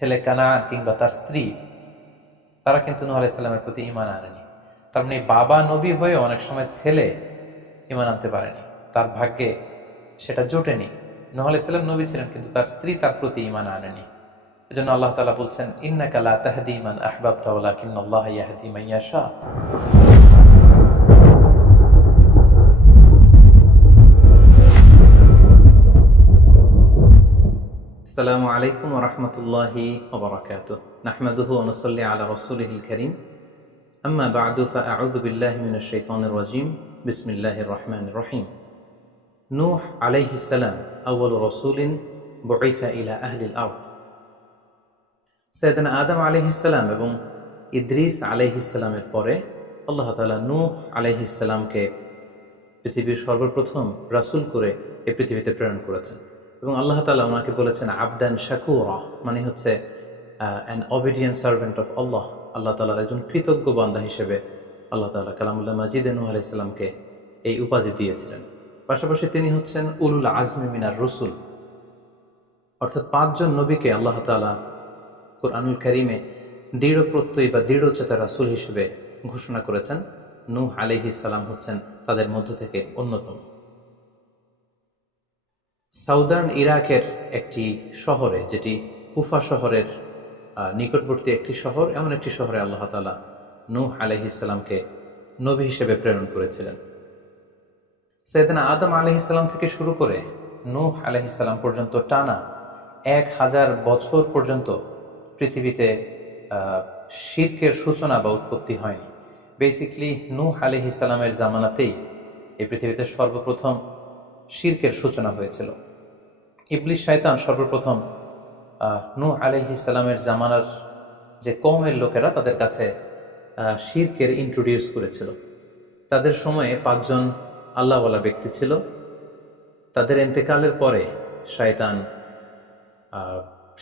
ছেলে কানান কিংবা তার স্ত্রী, তারা কিন্তু নূহ আলাইহিস সালামের প্রতি ঈমান আনেনি। তার মানে বাবা নবী হয়ে অনেক সময় ছেলে ঈমান আনতে পারেনি, তার ভাগ্যে সেটা জোটেনি। নূহ আলাইহিস সালাম নবী ছিলেন, কিন্তু তার স্ত্রী তার প্রতি ঈমান আনেনি। এজন্য আল্লাহ তাআলা বলছেন, ইন্নাকা লা তাহদি মান আহবাবতা ওয়ালাকিন্নাল্লাহা ইয়াহদি মান ইয়াশা। আসসালামু আলাইকুম ওয়া রাহমাতুল্লাহি ওয়া বারাকাতুহু। নাহমাদুহু ওয়া নুসাল্লি আলা রাসূলিহিল কারীম। আম্মা বা'দু ফাআউযু বিল্লাহি মিনাশ শাইতানির রাজীম। বিসমিল্লাহির রহমানির রহিম। নূহ আলাইহিস সালাম আউয়ালু রাসূলিন বুইসা ইলা আহলিল আরদ। সাইয়েদনা আদম আলাইহিস সালাম এবং ইদ্রিস আলাইহিস সালামের পরে আল্লাহ তাআলা নূহ আলাইহিস সালামকে পৃথিবীর সর্বপ্রথম রাসূল করে এই পৃথিবীতে প্রেরণ করেছেন। এবং আল্লাহ তাআলা ওনাকে বলেছেন আবদান শাকুরা, মানে হচ্ছে অ্যান অবিডিয়েন্ট সার্ভেন্ট অফ আল্লাহ। আল্লাহ তাআলার একজন কৃতজ্ঞ বান্দা হিসেবে আল্লাহ তাআলা কালামুল্লাহ মাজিদে নূহ আলাইহিস সালামকে এই উপাধি দিয়েছিলেন। পাশাপাশি তিনি হচ্ছেন উলুল আজমি মিনার রসুল, অর্থাৎ 5 জন নবীকে আল্লাহ তাআলা কুরআনুল কারীমে দৃঢ় প্রত্যয়ী বা দৃঢ়চেতা রাসূল হিসেবে ঘোষণা করেছেন। নূহ আলাইহিস সালাম হচ্ছেন তাদের মধ্য থেকে অন্যতম। সাউদার্ন ইরাকের একটি শহরে, যেটি কুফা শহরের নিকটবর্তী একটি শহর, এমন একটি শহরে আল্লাহ তাআলা নূহ আলাইহিস সালামকে নবী হিসেবে প্রেরণ করেছিলেন। সাইয়েদনা আদম আলাইহিস সালাম থেকে শুরু করে নূহ আলাইহিস সালাম পর্যন্ত টানা 1000 বছর পর্যন্ত পৃথিবীতে শিরকের সূচনা বা উৎপত্তি হয়নি। বেসিকলি নূহ আলাইহিস সালামের জামানাতেই এই পৃথিবীতে সর্বপ্রথম শিরকের সূচনা হয়েছিল। ইবলিস শয়তান সর্বপ্রথম নূহ আলাইহিস সালামের জামানার যে কওমের লোকেরা, তাদের কাছে শিরকের ইন্ট্রোডিউস করেছিল। তাদের সময়ে 5 জন আল্লাহওয়ালা ব্যক্তি ছিল। তাদের ইন্তেকালের পরে শয়তান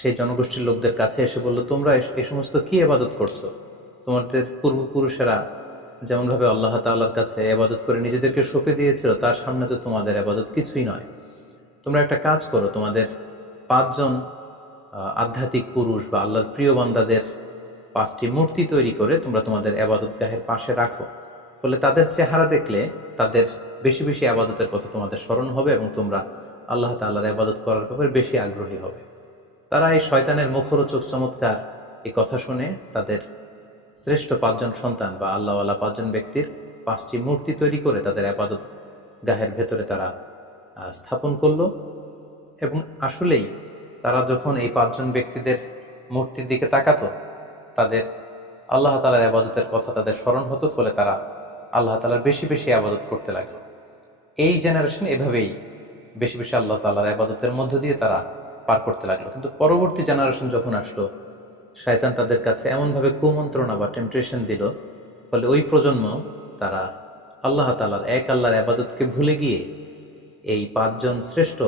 সেই জনগোষ্ঠীর লোকদের কাছে এসে বলল, তোমরা এই সমস্ত কি ইবাদত করছো? তোমাদের পূর্বপুরুষেরা যেমনভাবে আল্লাহ তাআলার কাছে ইবাদত করে নিজেদেরকে সঁপে দিয়েছিল, তার সামনে তো তোমাদের ইবাদত কিছুই নয়। তোমরা একটা কাজ করো, তোমাদের 5 জন আধ্যাত্মিক পুরুষ বা আল্লাহর প্রিয় বান্দাদের 5টি মূর্তি তৈরি করে তোমরা তোমাদের ইবাদতগাহের পাশে রাখো। ফলে তাদের চেহারা দেখলে তাদের বেশি বেশি ইবাদতের কথা তোমাদের স্মরণ হবে এবং তোমরা আল্লাহ তাআলার ইবাদত করার ব্যাপারে বেশি আগ্রহী হবে। তারা এই শয়তানের মুখরোচক চমৎকার এই কথা শুনে তাদের শ্রেষ্ঠ 5 জন সন্তান বা আল্লাহওয়ালা 5 জন ব্যক্তির 5টি মূর্তি তৈরি করে তাদের ইবাদত গাহের ভেতরে তারা স্থাপন করল। এবং আসলেই তারা যখন এই 5 জন ব্যক্তিদের মূর্তির দিকে তাকাতো, তাদের আল্লাহ তাআলার ইবাদতের কথা তাদের স্মরণ হতো। ফলে তারা আল্লাহ তাআলার বেশি বেশি ইবাদত করতে লাগলো। এই জেনারেশন এভাবেই বেশি বেশি আল্লাহ তাআলার ইবাদতের মধ্য দিয়ে তারা পার করতে লাগলো। কিন্তু পরবর্তী জেনারেশন যখন আসলো, শয়তান তাদের কাছে এমনভাবে কুমন্ত্রণা বা টেম্পটেশন দিল, ফলে ওই প্রজন্ম তারা আল্লাহ তাআলার এক আল্লাহর ইবাদতকে ভুলে গিয়ে এই 5 জন শ্রেষ্ঠ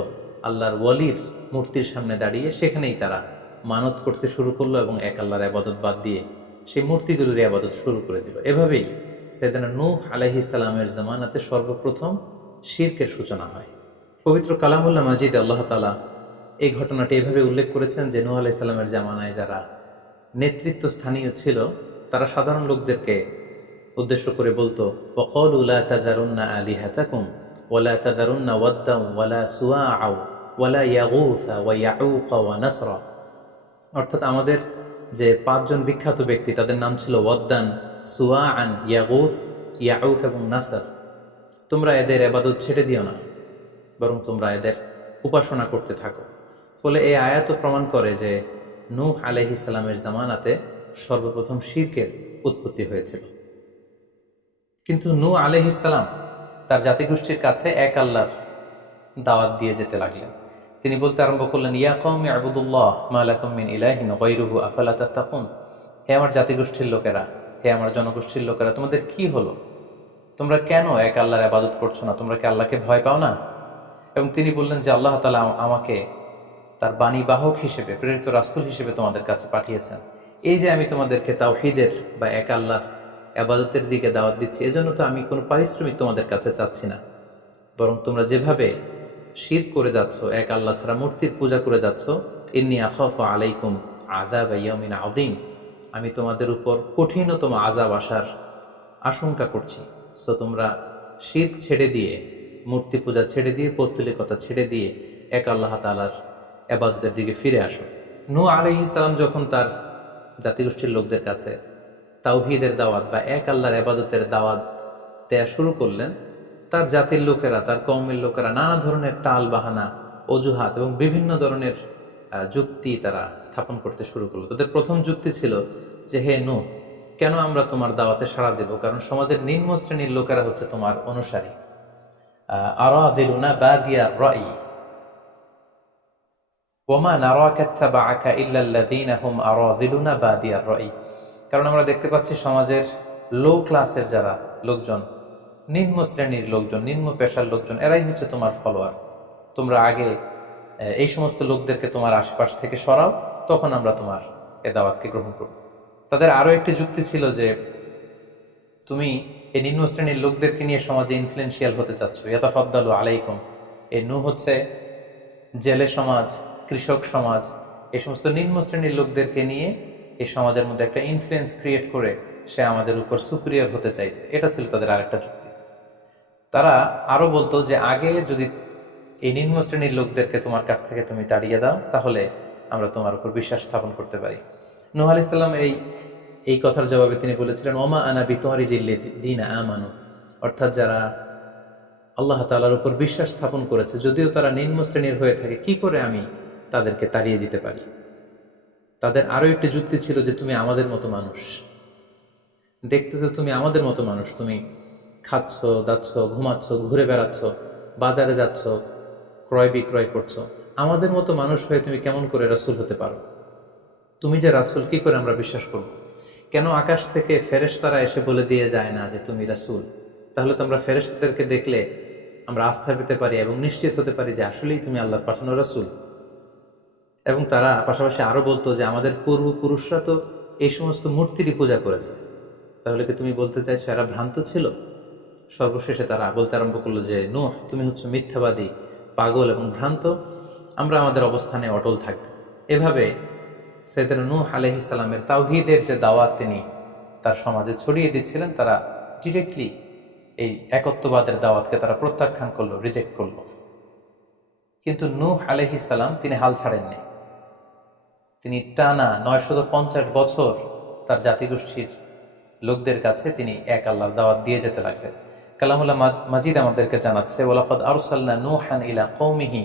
আল্লাহর ওয়ালির মূর্তির সামনে দাঁড়িয়ে সেখানেই তারা মানত করতে শুরু করলো এবং এক আল্লাহর ইবাদত বাদ দিয়ে সেই মূর্তিগুলোর ইবাদত শুরু করে দিল। এভাবেই সাইয়েদনা নূহ আলাইহিস সালামের জামানাতে সর্বপ্রথম শিরকের সূচনা হয়। পবিত্র কালামুল্লাহ মাজিদে আল্লাহ তাআলা এই ঘটনাটি এভাবে উল্লেখ করেছেন যে নূহ আলাইহিস সালামের জামানায় যারা নেতৃত্ব স্থানীয় ছিল, তারা সাধারণ লোকদেরকে উদ্দেশ্য করে বলতো, ওয়াকালু লা তাযারুন্না আলিহাতাকুম ওয়ালা তাযারুন্না ওয়াদ্দান ওয়ালা সুওয়াআ ওয়ালা ইয়াগুথা ওয়া ইয়াউকা ওয়া নাসরা। অর্থাৎ আমাদের যে 5 জন বিখ্যাত ব্যক্তি, তাদের নাম ছিল ওয়াদ্দান, সুওয়াআন, ইয়াগুথ, ইয়াউক এবং নাসর। তোমরা এদের ইবাদত ছেড়ে দিও না, বরং তোমরা এদের উপাসনা করতে থাকো। ফলে এই আয়াত প্রমাণ করে যে নূহ আলাইহিস সালামের জামানাতে সর্বপ্রথম শিরকের উৎপত্তি হয়েছিল। কিন্তু নূহ আলাইহিস সালাম তার জাতিগোষ্ঠীর কাছে এক আল্লাহর দাওয়াত দিয়ে যেতে লাগলেন। তিনি বলতে আরম্ভ করলেন, ইয়া কওমি আবুদুল্লাহ মা লাকুম মিন ইলাহিন গায়রুহু আফালা তাত্তাকুন। হে আমার জাতিগোষ্ঠীর লোকেরা, হে আমার জনগোষ্ঠীর লোকেরা, তোমাদের কি হলো? তোমরা কেন এক আল্লাহর ইবাদত করছো না? তোমরা কি আল্লাহকে ভয় পাও না? এবং তিনি বললেন যে আল্লাহ তাআলা আমাকে তার বাণী বাহক হিসেবে, প্রেরিত রাসূল হিসেবে তোমাদের কাছে পাঠিয়েছেন। এই যে আমি তোমাদেরকে তাওহীদের বা এক আল্লাহর ইবাদতের দিকে দাওয়াত দিচ্ছি, এজন্য তো আমি কোনো পারিশ্রমিক তোমাদের কাছে চাচ্ছি না, বরং তোমরা যেভাবে শিরক করে যাচ্ছ, এক আল্লাহ ছাড়া মূর্তির পূজা করে যাচ্ছ, ইন্নী আখাফু আলাইকুম আযাব ইয়াউমিন আযীম, আমি তোমাদের উপর কঠিনতম আযাব আসার আশঙ্কা করছি। সো তোমরা শিরক ছেড়ে দিয়ে, মূর্তি পূজা ছেড়ে দিয়ে, পৌত্তলিকতা ছেড়ে দিয়ে এক আল্লাহ তাআলার ইবাদতের দিকে ফিরে আসো। নূহ আলাইহিস সালাম যখন তার জাতিগোষ্ঠীর লোকদের কাছে তাওহীদের দাওয়াত বা এক আল্লাহর ইবাদতের দাওয়াত দেয়া শুরু করলেন, তার জাতির লোকেরা, তার কওমের লোকেরা নানা ধরনের টাল বাহানা, অজুহাত এবং বিভিন্ন ধরনের যুক্তি তারা স্থাপন করতে শুরু করলো। তাদের প্রথম যুক্তি ছিল যে, হে নূহ, কেন আমরা তোমার দাওয়াতে সাড়া দেব? কারণ সমাজের নিম্ন শ্রেণীর লোকেরা হচ্ছে তোমার অনুসারী। আরাযিলুনা বাদিয়ার রাই ওয়ামা নারাকা ইত্তাবাআকা ইল্লাল্লাযীনা হুম আরাযিলুনা বাদিয়ার রাই। কারণ আমরা দেখতে পাচ্ছি সমাজের লো ক্লাসের যারা লোকজন, নিম্ন শ্রেণীর লোকজন, নিম্ন পেশার লোকজন, এরাই হচ্ছে তোমার ফলোয়ার। তোমরা আগে এই সমস্ত লোকদেরকে তোমার আশপাশ থেকে সরাও, তখন আমরা তোমার এ দাওয়াতকে গ্রহণ করব। তাদের আরও একটি যুক্তি ছিল যে, তুমি এই নিম্ন শ্রেণীর লোকদেরকে নিয়ে সমাজে ইনফ্লুয়েন্সিয়াল হতে চাচ্ছ। ইয়াতাফাদ্দালু আলাইকুম, এই নূহ হচ্ছে জেলে সমাজ, কৃষক সমাজ, এই সমস্ত নিম্ন শ্রেণীর লোকদেরকে নিয়ে এই সমাজের মধ্যে একটা ইনফ্লুয়েন্স ক্রিয়েট করে সে আমাদের উপর সুপিরিয়র হতে চাইছে। এটা ছিল তাদের আরেকটা যুক্তি। তারা আরও বলতো যে, আগে যদি এই নিম্ন শ্রেণীর লোকদেরকে তোমার কাছ থেকে তুমি তাড়িয়ে দাও, তাহলে আমরা তোমার উপর বিশ্বাস স্থাপন করতে পারি। নূহ আলাইহিস সালাম এই কথার জবাবে তিনি বলেছিলেন, ওমা আনা বিতারিদিল্লাযীনা আমানু, অর্থাৎ যারা আল্লাহ তাআলার উপর বিশ্বাস স্থাপন করেছে, যদিও তারা নিম্ন শ্রেণীর হয়ে থাকে, কি করে আমি তাদেরকে তাড়িয়ে দিতে পারি? তাদের আরও একটি যুক্তি ছিল যে, তুমি আমাদের মতো মানুষ, দেখতে তো তুমি আমাদের মতো মানুষ, তুমি খাচ্ছ, যাচ্ছ, ঘুমাচ্ছ, ঘুরে বেড়াচ্ছ, বাজারে যাচ্ছ, ক্রয় বিক্রয় করছো, আমাদের মতো মানুষ হয়ে তুমি কেমন করে রাসূল হতে পারো? তুমি যে রাসূল, কি করে আমরা বিশ্বাস করব? কেন আকাশ থেকে ফেরেশতারা এসে বলে দিয়ে যায় না যে তুমি রাসূল? তাহলে তো আমরা ফেরেশতাদেরকে দেখলে আমরা আস্থা পেতে পারি এবং নিশ্চিত হতে পারি যে আসলেই তুমি আল্লাহর পাঠানো রাসূল। এবং তারা পাশাপাশি আরও বলতো যে, আমাদের পূর্বপুরুষরা তো এই সমস্ত মূর্তিরই পূজা করেছে, তাহলে কি তুমি বলতে চাইছো এরা ভ্রান্ত ছিল? সর্বশেষে তারা বলতে আরম্ভ করলো যে, নূহ, তুমি হচ্ছে মিথ্যাবাদী, পাগল এবং ভ্রান্ত, আমরা আমাদের অবস্থানে অটল থাকব। এভাবে সাইয়েদনা নূহ আলাইহিস সালামের তাওহীদের যে দাওয়াত তিনি তার সমাজে ছড়িয়ে দিচ্ছিলেন, তারা ডিরেক্টলি এই একত্ববাদের দাওয়াতকে তারা প্রত্যাখ্যান করলো, রিজেক্ট করলো। কিন্তু নূহ আলাইহিস সালাম তিনি হাল ছাড়েননি। তিনি টানা 950 বছর তার জাতিগোষ্ঠীর লোকদের কাছে তিনি এক আল্লাহর দাওয়াত দিয়ে যেতে লাগলেন। কালামুল্লাহ মাজিদ আমাদেরকে জানাচ্ছে, ওয়ালাকাদ আরসালনা নূহান ইলা কওমিহি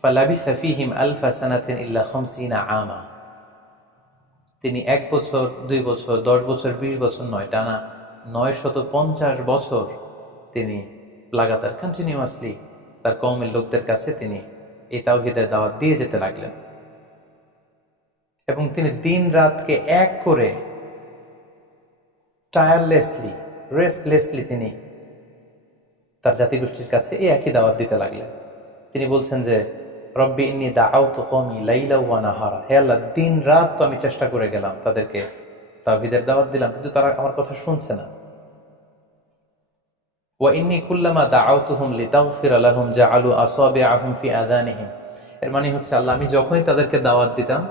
ফালাবিসা ফীহিম আলফা সানাতিন ইল্লা 50 আমা। তিনি 1 বছর, 2 বছর, 10 বছর, 20 বছর নয়, টানা 950 বছর তিনি লাগাতার কন্টিনিউয়াসলি তার কওমের লোকদের কাছে তিনি এই তাওহীদের দাওয়াত দিয়ে যেতে লাগলেন। এবং তিনি দিন রাতকে এক করে টায়ারলেসলি, রেস্টলেসলি তিনি তার জাতিগোষ্ঠীর কাছে এই একই দাওয়াত দিতে লাগলেন। তিনি বলছেন যে, রব্বি ইন্নী দাআউতু কওমি লাইলা ওয়া নাহারা, হে আল্লাহ, দিন রাত তো আমি চেষ্টা করে গেলাম, তাদেরকে তাওহীদের দাওয়াত দিলাম, কিন্তু তারা আমার কথা শুনছে না। ওয়া ইন্নী কুল্লামা দাআউতুহুম লিতাগফিরা লাহুম জাআলু আসাবিআহুম ফি আযানিহিম। এর মানে হচ্ছে, আল্লাহ, আমি যখনই তাদেরকে দাওয়াত দিতাম,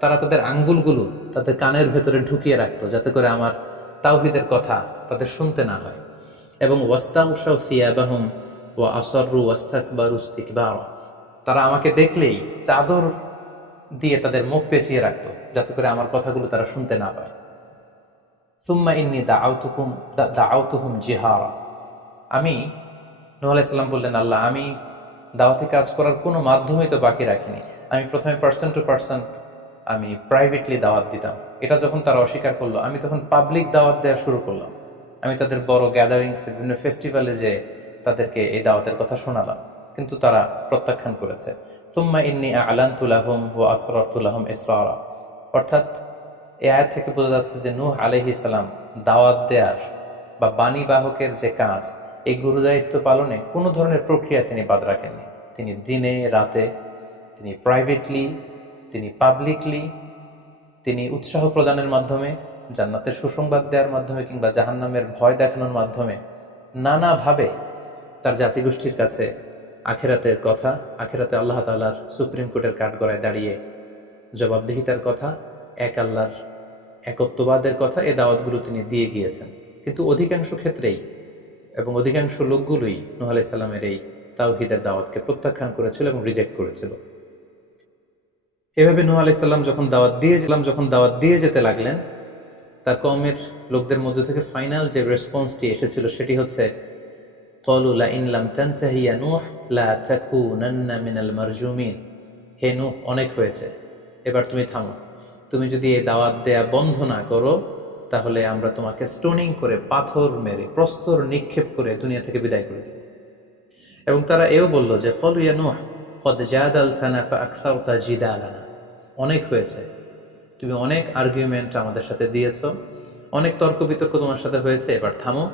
তারা তাদের আঙ্গুলগুলো তাদের কানের ভেতরে ঢুকিয়ে রাখতো, যাতে করে আমার তাওহীদের কথা তাদের শুনতে না হয়। এবং ওয়াস্তাগশাউ সিয়াবাহুম ওয়া আসররু ওয়াস্তাকবারু ইসতিকবারা, তারা আমাকে দেখলেই চাদর দিয়ে তাদের মুখ পেঁচিয়ে রাখতো, যাতে করে আমার কথাগুলো তারা শুনতে না পায়। সুম্মা ইন্নী দাআউতুহুম জিহারা, আমি, নূহ আলাইহিস সালাম বললেন, আল্লাহ, আমি দাওয়াতি কাজ করার কোনো মাধ্যমই তো বাকি রাখিনি। আমি প্রথমে পার্সন টু পার্সন আমি প্রাইভেটলি দাওয়াত দিতাম। এটা যখন তারা অস্বীকার করলো, আমি তখন পাবলিক দাওয়াত দেওয়া শুরু করলাম। আমি তাদের বড় গ্যাদারিংসে, বিভিন্ন ফেস্টিভ্যালে যে তাদেরকে এই দাওয়াতের কথা শোনালাম, কিন্তু তারা প্রত্যাখ্যান করেছে। সুম্মা ইন্নী আ'লানতু লাহুম ওয়া আসরারতু লাহুম ইসরারা, অর্থাৎ এই আয়াত থেকে বোঝা যাচ্ছে যে নূহ আলাইহিস সালাম দাওয়াত দেয়ার বা বাণী বাহকের যে কাজ, এই গুরুদায়িত্ব পালনে কোনো ধরনের প্রক্রিয়া তিনি বাদ রাখেননি। তিনি দিনে রাতে, তিনি প্রাইভেটলি, তিনি পাবলিকলি, তিনি উৎসাহ প্রদানের মাধ্যমে, জান্নাতের সুসংবাদ দেওয়ার মাধ্যমে, কিংবা জাহান্নামের ভয় দেখানোর মাধ্যমে নানাভাবে তার জাতিগোষ্ঠীর কাছে আখিরাতের কথা, আখিরাতে আল্লাহ তাআলার সুপ্রিম কোর্টের কাঠগড়ায় দাঁড়িয়ে জবাবদিহিতার কথা, এক আল্লাহর একত্ববাদের কথা, এ দাওয়াতগুলো তিনি দিয়ে গিয়েছেন। কিন্তু অধিকাংশ ক্ষেত্রেই এবং অধিকাংশ লোকগুলোই নূহ আলাইহিস সালামের এই তাওহীদের দাওয়াতকে প্রত্যাখ্যান করেছিল এবং রিজেক্ট করেছিল। এভাবে নূহ আলাইহিস সালাম যখন দাওয়াত দিয়ে যেতে লাগলেন, তার কওমের লোকদের মধ্যে থেকে ফাইনাল যে রেসপন্সটি এসেছিল সেটি হচ্ছে ক্বালু লাইন লাম তানতাহি ইয়া নূহ লা তাকুনান্না মিনাল মারজুমিন। হে নূহ, অনেক হয়েছে, এবার তুমি থামো। তুমি যদি এই দাওয়াত দেয়া বন্ধ না করো তাহলে আমরা তোমাকে স্টোনিং করে, পাথর মেরে, প্রস্তর নিক্ষেপ করে দুনিয়া থেকে বিদায় করে দেব। এবং তারা এও বলল যে ক্বালু ইয়া নূহ ক্বাদ জাদালতানা ফাআকসারতা জিদালানা। অনেক হয়েছে, তুমি অনেক আর্গুমেন্ট আমাদের সাথে দিয়েছ, অনেক তর্ক বিতর্ক তোমার সাথে হয়েছে, এবার থামো।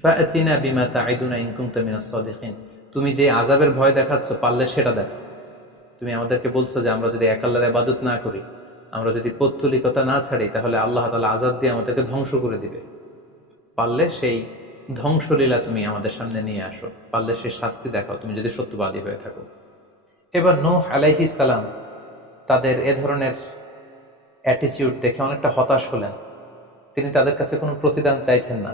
ফাআতিনা বিমা তাইদুনা ইন কুনতা মিনাস সাদিকিন। তুমি যে আযাবের ভয় দেখাচ্ছ, পারলে সেটা দেখো। তুমি আমাদেরকে বলছো যে আমরা যদি এক আল্লাহর ইবাদত না করি, আমরা যদি পৌত্তলিকতা না ছাড়ি, তাহলে আল্লাহ তাআলা আযাব দিয়ে আমাদেরকে ধ্বংস করে দিবে। পারলে সেই ধ্বংসলীলা তুমি আমাদের সামনে নিয়ে আসো, পারলে সেই শাস্তি দেখাও, তুমি যদি সত্যবাদী হয়ে থাকো। এবার নূহ আলাইহিস সালাম তাদের এ ধরনের অ্যাটিটিউড দেখে অনেকটা হতাশ হলেন। তিনি তাদের কাছে কোনো প্রতিদান চাইছেন না,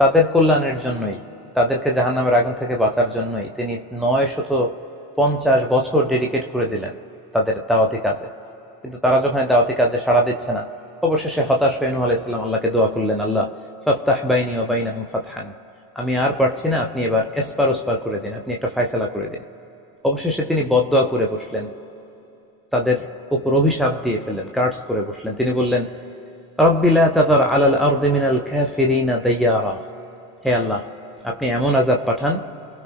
তাদের কল্যাণের জন্যই, তাদেরকে জাহান্নামের আগুন থেকে বাঁচার জন্যই তিনি 950 বছর ডেডিকেট করে দিলেন তাদের দাওয়াতি কাজে। কিন্তু তারা যখন দাওয়াতি কাজে সাড়া দিচ্ছে না, অবশেষে হতাশ হয়ে নূহ আলাইহিস সালাম আল্লাহকে দোয়া করলেন, আল্লাহ ফাফতাহ বাইনি ওয়া বাইনাহুম ফাতহান, আমি আর পারছি না, আপনি এবার এসপার ওসপার করে দিন, আপনি একটা ফয়সালা করে দিন। অবশেষে তিনি বদদোয়া করে বসলেন, তাদের উপর অভিশাপ দিয়ে ফেললেন, কার্ডস করে বসলেন। তিনি বললেন, রব্বি লা তাযার আলাল আরদি মিনাল কাফিরিনা দাইয়ারা। হে আল্লাহ, আপনি এমন আযাব পাঠান,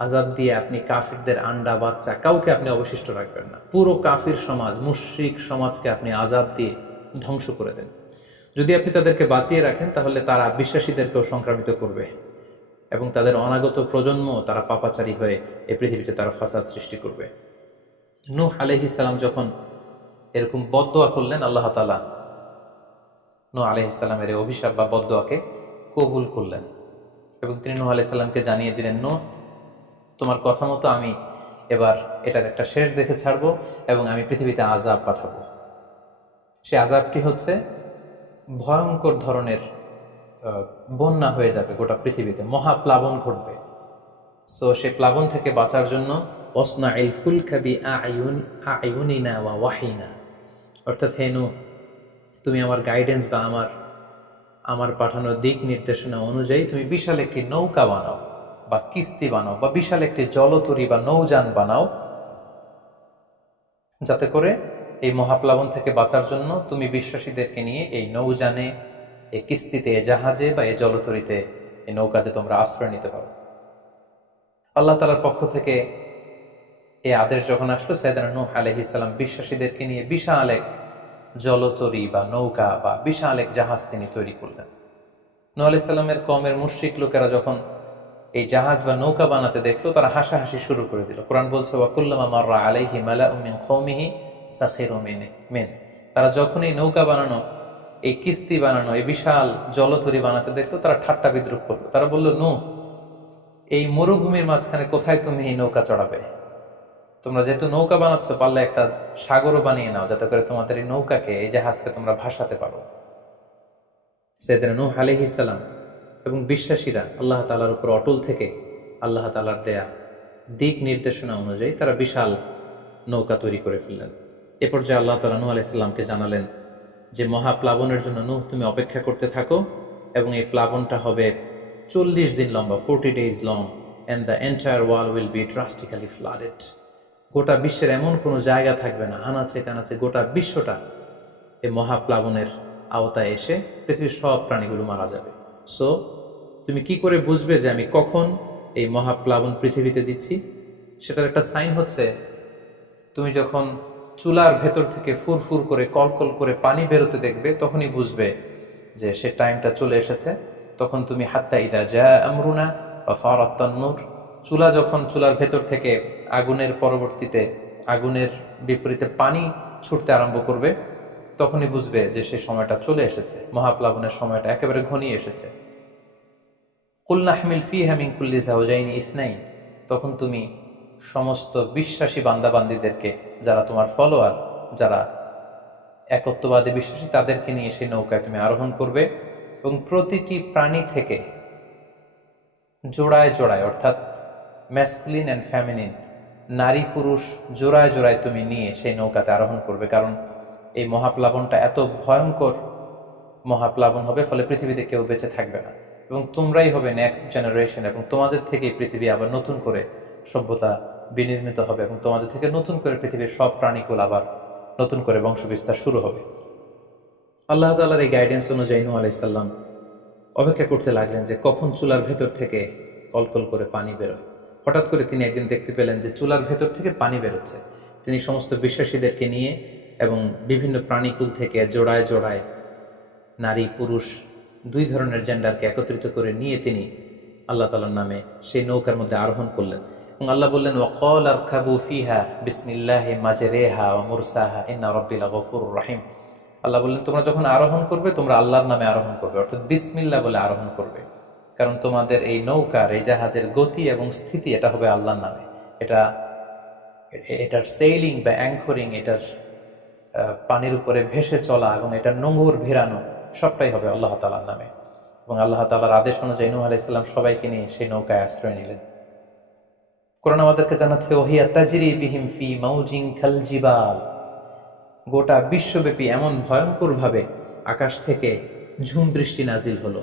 আযাব দিয়ে আপনি কাফিরদের আন্ডা বাচ্চা কাউকে আপনি অবশিষ্ট রাখবেন না। পুরো কাফির সমাজ, মুশরিক সমাজকে আপনি আযাব দিয়ে ধ্বংস করে দেন। যদি আপনি তাদেরকে বাঁচিয়ে রাখেন তাহলে তারা বিশ্বাসীদেরকেও সংক্রামিত করবে এবং তাদের অনাগত প্রজন্ম তারা পাপাচারী হয়ে এই পৃথিবীতে তারা ফাসাদ সৃষ্টি করবে। নূহ আলাইহিস সালাম যখন এরকম বদদোয়া করলেন, আল্লাহ তাআলা নূহ আলাইহিস সালামের এই অভিশাপ বা বদদোয়াকে কবুল করলেন এবং তিনি নূহ আলাইহিস সালামকে জানিয়ে দিলেন, নূহ, তোমার কথা মতো আমি এবার এটার একটা শেষ দেখে ছাড়বো এবং আমি পৃথিবীতে আযাব পাঠাবো। সে আযাবটি হচ্ছে ভয়ঙ্কর ধরনের বন্যা হয়ে যাবে গোটা পৃথিবীতে, মহাপ্লাবন ঘটবে। সো সেই প্লাবন থেকে বাঁচার জন্য ওয়াসনাইল ফুলকা বিআইউনিনা ওয়া ওয়াহিনা, অর্থাৎ হে নূহ, তুমি আমার গাইডেন্স বা আমার পাঠানো দিক নির্দেশনা অনুযায়ী তুমি বিশাল একটি নৌকা বানাও বা কিস্তি বানাও বা বিশাল একটি জলতরী বা নৌযান বানাও, যাতে করে এই মহাপ্লাবন থেকে বাঁচার জন্য তুমি বিশ্বাসীদেরকে নিয়ে এই নৌযানে, এই কিস্তিতে, এই জাহাজে বা এই জলতরীতে, এই নৌকাতে তোমরা আশ্রয় নিতে পারো। আল্লাহ তাআলার পক্ষ থেকে এই আদেশ যখন আসলো, সাইয়েদনা নূহ আলাইহিস সালাম বিশ্বাসীদেরকে নিয়ে বিশাল এক জলতরী বা নৌকা বা বিশাল এক জাহাজ তিনি তৈরি করলেন। নূহ আলাইহিস সালামের কওমের মুশরিক লোকেরা যখন এই জাহাজ বা নৌকা বানাতে দেখলো, তারা হাসাহাসি শুরু করে দিল। কোরআন বলছে, ওয়া কুল্লামা মাররা আলাইহি মালাউম মিন কওমিহি সাখিরু মিন। তারা যখন এই নৌকা বানানো, এই কিস্তি বানানো, এই বিশাল জলতরী বানাতে দেখলো, তারা ঠাট্টা বিদ্রুপ করলো। তারা বলল, নূহ, এই মরুভূমির মাঝখানে কোথায় তুমি এই নৌকা চড়াবে? তোমরা যেহেতু নৌকা বানাচ্ছ, পারলে একটা সাগরও বানিয়ে নাও, যাতে করে তোমাদের এই নৌকাকে, এই জাহাজকে তোমরা ভাসাতে পারো। সাইয়েদনা নূহ আলাইহিস সালাম এবং বিশ্বাসীরা আল্লাহ তাআলার উপর অটল থেকে আল্লাহ তাআলার দেয়া দিক নির্দেশনা অনুযায়ী তারা বিশাল নৌকা তৈরি করে ফেললেন। এ পর্যায়ে আল্লাহ তাআলা নূহ আলাইহিস সালামকে জানালেন যে মহাপ্লাবনের জন্য নূহ, তুমি অপেক্ষা করতে থাকো এবং এই প্লাবনটা হবে 40 দিন লম্বা, 40 days long, and the entire world will be drastically flooded. গোটা বিশ্বের এমন কোনো জায়গা থাকবে না, আনাচে কানাচে গোটা বিশ্বটা এই মহাপ্লাবনের আওতায় এসে পৃথিবীর সব প্রাণীগুলো মারা যাবে। সো তুমি কি করে বুঝবে যে আমি কখন এই মহাপ্লাবন পৃথিবীতে দিচ্ছি? সেটার একটা সাইন হচ্ছে, তুমি যখন চুলার ভেতর থেকে ফুরফুর করে, কলকল করে পানি বেরোতে দেখবে, তখনই বুঝবে যে সে টাইমটা চলে এসেছে। তখন তুমি হাত্তা ইদা জা আমরুনা ওয়া ফারাত তান্নুর, চুলার ভেতর থেকে আগুনের বিপরীতে পানি ছুটতে আরম্ভ করবে, তখনই বুঝবে যে সে সময়টা চলে এসেছে, মহাপ্লাবনের সময়টা একেবারে ঘনিয়ে এসেছে। কুল নাহমিল ফিহা মিন কুল্লি যাওজাইনি ইসনাইন, তখন তুমি সমস্ত বিশ্বাসী বান্দাবান্দীদেরকে যারা তোমার ফলোয়ার, যারা একত্ববাদে বিশ্বাসী, তাদেরকে নিয়ে সেই নৌকায় তুমি আরোহণ করবে এবং প্রতিটি প্রাণী থেকে জোড়ায় জোড়ায়, অর্থাৎ ম্যাসকুলিন অ্যান্ড ফ্যামিনিন, নারী পুরুষ জোড়ায় জোড়ায় তুমি নিয়ে সেই নৌকাতে আরোহণ করবে। কারণ এই মহাপ্লাবনটা এত ভয়ঙ্কর মহাপ্লাবন হবে, ফলে পৃথিবীতে কেউ বেঁচে থাকবে না এবং তোমরাই হবে নেক্সট জেনারেশন, এবং তোমাদের থেকেই পৃথিবী আবার নতুন করে সভ্যতা বিনির্মিত হবে এবং তোমাদের থেকে নতুন করে পৃথিবীর সব প্রাণীকুল আবার নতুন করে বংশবিস্তার শুরু হবে। আল্লাহ তাআলার এই গাইডেন্স অনুযায়ী নূহ আলাইহিস সালাম অপেক্ষা করতে লাগলেন যে কখন চুলার ভেতর থেকে কলকল করে পানি বেরোয়। হঠাৎ করে তিনি একদিন দেখতে পেলেন যে চুলার ভেতর থেকে পানি বেরোচ্ছে। তিনি সমস্ত বিশ্বাসীদেরকে নিয়ে এবং বিভিন্ন প্রাণীকুল থেকে জোড়ায় জোড়ায় নারী পুরুষ দুই ধরনের জেন্ডারকে একত্রিত করে নিয়ে তিনি আল্লাহ তাআলার নামে সেই নৌকার মধ্যে আরোহণ করলেন এবং আল্লাহ বললেন, ওয়াকাল আরকাবু ফিহা বিসমিল্লাহি মাজরেহা ওয়া মুরসাহা ইন্না রাব্বি লাগফুরুর রহিম। আল্লাহ বললেন, তোমরা যখন আরোহণ করবে তোমরা আল্লাহর নামে আরোহণ করবে, অর্থাৎ বিসমিল্লাহ বলে আরোহণ করবে। কারণ তোমাদের এই নৌকার, এই জাহাজের গতি এবং স্থিতি এটা হবে আল্লাহর নামে। এটার সেইলিং বা অ্যাঙ্করিং, এটার পানির উপরে ভেসে চলা এবং এটার নোঙর ভিড়ানো সবটাই হবে আল্লাহ তাআলার নামে। এবং আল্লাহ তাআলার আদেশ অনুযায়ী নূহ আলাইহিস সালাম সবাইকে নিয়ে সেই নৌকায় আশ্রয় নিলেন। কোরআন আমাদেরকে জানাচ্ছে, ওহিয়া তাজরি বিহিম ফি মাউজিন কাল জিবাল। গোটা বিশ্বব্যাপী এমন ভয়ঙ্করভাবে আকাশ থেকে ঝুম বৃষ্টি নাজিল হলো,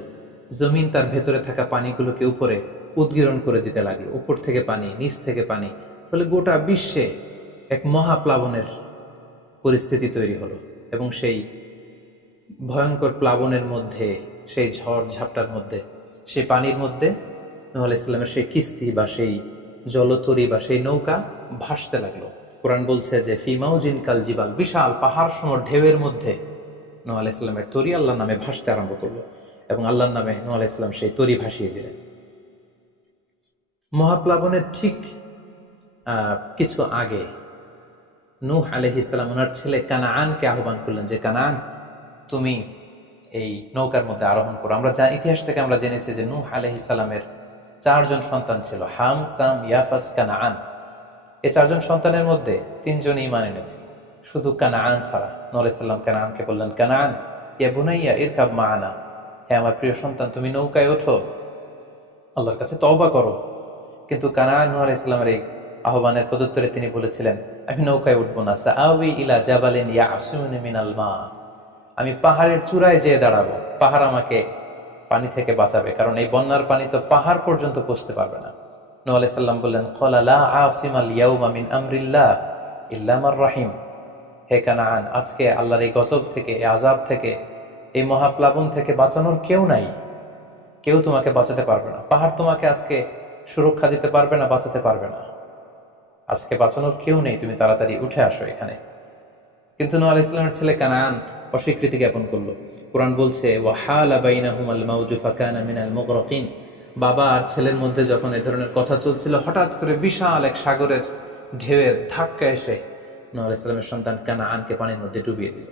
জমিন তার ভেতরে থাকা পানিগুলোকে উপরে উদ্গীরণ করে দিতে লাগলো, উপর থেকে পানি, নিচ থেকে পানি, ফলে গোটা বিশ্বে এক মহাপ্লাবনের পরিস্থিতি তৈরি হলো। এবং সেই ভয়ঙ্কর প্লাবনের মধ্যে, সেই ঝড় ঝাপটার মধ্যে, সেই পানির মধ্যে নূহ আলাইহিস সালামের সেই কিস্তি বা সেই জলতরী বা সেই নৌকা ভাসতে লাগলো। কোরআন বলছে যে ফি মাউজিন কাল জিবাল, বিশাল পাহাড় সম ঢেউয়ের মধ্যে নূহ আলাইহিস সালামের তরী আল্লাহর নামে ভাসতে আরম্ভ করলো এবং আল্লাহর নামে নূহ আলাইহিস সালাম সেই তরী ভাসিয়ে দিলেন। মহাপ্লাবনের ঠিক কিছু আগে নূহ আলাইহিস সালাম ওনার ছেলে কানাআনকে আহ্বান করলেন যে, কানাআন, তুমি এই নৌকার মধ্যে আরোহণ করো। আমরা ইতিহাস থেকে আমরা জেনেছি যে নূহ আলাইহিস সালামের 4 জন সন্তান ছিল, হাম, সাম, ইয়াফাস, কানাআন। এই 4 জন সন্তানের মধ্যে 3 জন ঈমান এনেছে, শুধু কানাআন ছাড়া। নূহ আলাইহিস সালাম কানাআনকে বললেন, কানাআন ইয়া বুনাইয়া ইরকাব মা'ানা, হে আমার প্রিয় সন্তান, তুমি নৌকায় ওঠো, আল্লাহর কাছে তওবা করো। কিন্তু কানাআন নূহ আলাইহিস সালামের এই আহ্বানের প্রত্যুত্তরে তিনি বলেছিলেন, আমি নৌকায় উঠবো না, সাআওয়ি ইলা জাবালিন ইয়াসিমুনি মিনাল মা, আমি পাহাড়ের চূড়ায় যেয়ে দাঁড়াবো, পাহাড় আমাকে পানি থেকে বাঁচাবে, কারণ এই বন্যার পানি তো পাহাড় পর্যন্ত পৌঁছতে পারবে না। নূহ আলাইহিস সালাম বললেন, ক্বালা লা আসিমাল ইয়াউমা মিন আমরিল্লাহ ইল্লা মান রাহিম, হে কানাআন, আজকে আল্লাহর এই গজব থেকে, এই আযাব থেকে, এই মহাপ্লাবন থেকে বাঁচানোর কেউ নাই, কেউ তোমাকে বাঁচাতে পারবে না। পাহাড় তোমাকে আজকে সুরক্ষা দিতে পারবে না, বাঁচাতে পারবে না, আজকে বাঁচানোর কেউ নেই, তুমি তাড়াতাড়ি উঠে আসো এখানে। কিন্তু নূহ আলাইহিস সালামের ছেলে কানাআন অস্বীকৃতি জ্ঞাপন করলো। কোরআন বলছে, ওয়াহালা বাইনাহুমাল মাউজু ফাকানা মিনাল মুগরাকিন, বাবা আর ছেলের মধ্যে যখন এই ধরনের কথা চলছিল, হঠাৎ করে বিশাল এক সাগরের ঢেউয়ের ধাক্কা এসে নূহ আলাইহিস সালামের সন্তান কানাআনকে পানির মধ্যে ডুবিয়ে দিল।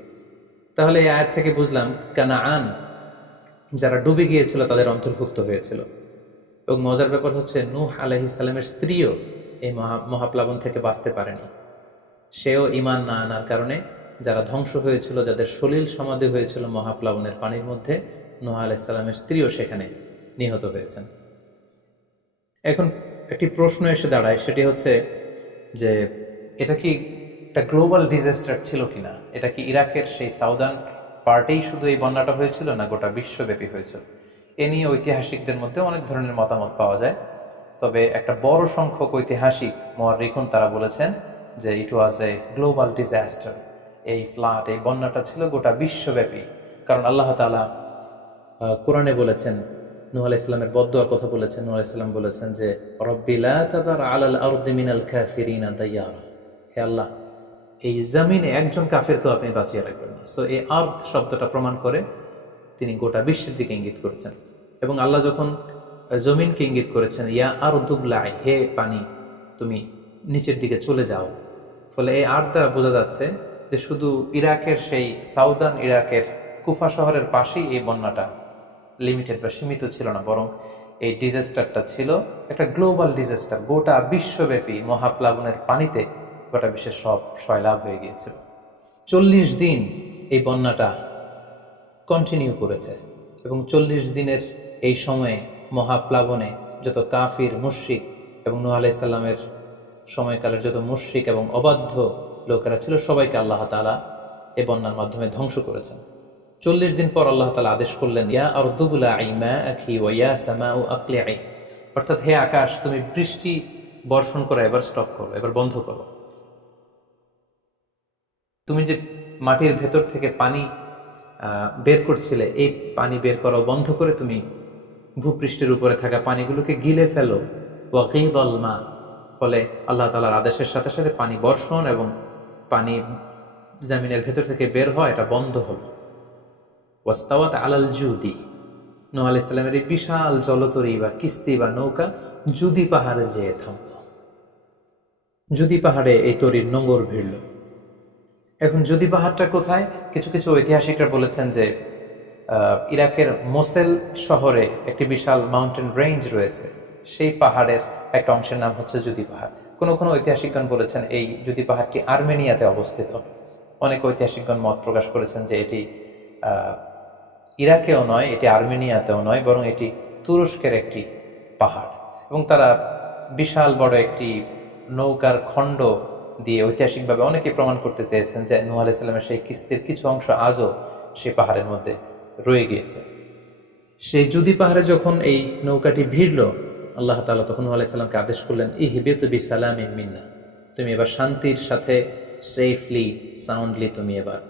তাহলে এই আয়াত থেকে বুঝলাম কানাআন যারা ডুবে গিয়েছিল তাদের অন্তর্ভুক্ত হয়েছিল। এবং মজার ব্যাপার হচ্ছে, নূহ আলাইহিস সালামের স্ত্রীও এই মহাপ্লাবন থেকে বাঁচতে পারেনি। সেও ঈমান না আনার কারণে যারা ধ্বংস হয়েছিল, যাদের সলিল সমাধি হয়েছিল মহাপ্লাবনের পানির মধ্যে, নূহ আলাইহিস সালামের স্ত্রীও সেখানে নিহত হয়েছেন। এখন একটি প্রশ্ন এসে দাঁড়ায়, সেটি হচ্ছে যে এটা কি একটা গ্লোবাল ডিজাস্টার ছিল কিনা? এটা কি ইরাকের সেই সাউদার্ন পার্টেই শুধু এই বন্যাটা হয়েছিল, না গোটা বিশ্বব্যাপী হয়েছিল? এ নিয়ে ঐতিহাসিকদের মধ্যে অনেক ধরনের মতামত পাওয়া যায়। তবে একটা বড় সংখ্যক ঐতিহাসিক মুআররিখুন তারা বলেছেন যে ইট ওয়াজ এ গ্লোবাল ডিজাস্টার। এই ফ্লাড, এই বন্যাটা ছিল গোটা বিশ্বব্যাপী। কারণ আল্লাহ তাআলা কোরআনে বলেছেন, নূহ আলাইহিস সালামের বদদুয়ার কথা বলেছেন। নূহ আলাইহিস সালাম বলেছেন যে, রব্বি লা তাযার আলাল আরদি মিনাল কাফিরিনা দাইয়ারা, হে আল্লাহ, এই জমিনে একজন কাফেরকেও আপনি বাঁচিয়ে রাখবেন না। সো এই আর্থ শব্দটা প্রমাণ করে তিনি গোটা বিশ্বের দিকে ইঙ্গিত করেছেন। এবং আল্লাহ যখন জমিনকে ইঙ্গিত করেছেন, ইয়া আরদুবলাই, হে পানি তুমি নিচের দিকে চলে যাও, ফলে এই আর্থ দ্বারা বোঝা যাচ্ছে যে শুধু ইরাকের সেই সাউদার্ন ইরাকের কুফা শহরের পাশেই এই বন্যাটা লিমিটেড বা সীমিত ছিল না, বরং এই ডিজাস্টারটা ছিল একটা গ্লোবাল ডিজাস্টার। গোটা বিশ্বব্যাপী মহাপ্লাবনের পানিতে গোটা বিশ্বের সব সয়লাভ হয়ে গিয়েছিল। 40 দিন এই বন্যাটা কন্টিনিউ করেছে এবং 40 দিনের এই সময়ে মহাপ্লাবনে যত কাফির মুশরিক এবং নূহ আলাইহিস সালামের সময়কালের যত মুশরিক এবং অবাধ্য লোকেরা ছিল সবাইকে আল্লাহ তাআলা এই বন্যার মাধ্যমে ধ্বংস করেছেন। 40 দিন পর আল্লাহ তাআলা আদেশ করলেন, ইয়া আরদু বুলাঈ মাআকি ওয়া ইয়া সামাউ আকলিঈ, অর্থাৎ হে আকাশ তুমি বৃষ্টি বর্ষণ করা এবার স্টপ করো, এবার বন্ধ করো। তুমি যে মাটির ভেতর থেকে পানি বের করছিলে, এই পানি বের করা বন্ধ করে তুমি ভূপৃষ্ঠের উপরে থাকা পানিগুলোকে গিলে ফেলো। ওয়াগীদাল মা, ফলে আল্লাহ তাআলার আদেশের সাথে সাথে পানি বর্ষণ এবং পানি জমিনের ভেতর থেকে বের হয়, এটা বন্ধ হলো। ওয়াস্তাওয়াত আলাল জুদি, নূহ আলাইহিস সালামের এই বিশাল জলতরী বা কিস্তি বা নৌকা জুদি পাহাড়ে যেয়ে থামল। জুদি পাহাড়ে এই তরীর নোঙর ভিড়ল। এখন জুদি পাহাড়টা কোথায়? কিছু কিছু ঐতিহাসিকরা বলেছেন যে ইরাকের মোসেল শহরে একটি বিশাল মাউন্টেন রেঞ্জ রয়েছে, সেই পাহাড়ের একটা অংশের নাম হচ্ছে জুদি পাহাড়। কোনো কোনো ঐতিহাসিকগণ বলেছেন এই জুদি পাহাড়টি আর্মেনিয়াতে অবস্থিত। অনেক ঐতিহাসিকগণ মত প্রকাশ করেছেন যে এটি ইরাকেও নয়, এটি আর্মেনিয়াতেও নয়, বরং এটি তুরস্কের একটি পাহাড়। এবং তারা বিশাল বড় একটি নৌকার খণ্ড দিয়ে ঐতিহাসিকভাবে অনেকেই প্রমাণ করতে চেয়েছেন যে নূহ আলাইহিস সালামের সেই কিস্তির কিছু অংশ আজও সেই পাহাড়ের মধ্যে রয়ে গিয়েছে। সেই জুদি পাহাড়ে যখন এই নৌকাটি ভিড়ল, আল্লাহ তাআলা তখন নূহ আলাইহিস সালামকে আদেশ করলেন, ইহবিত বিসালামিন মিন্না, তুমি এবার শান্তির সাথে সেফলি সাউন্ডলি তুমি এবার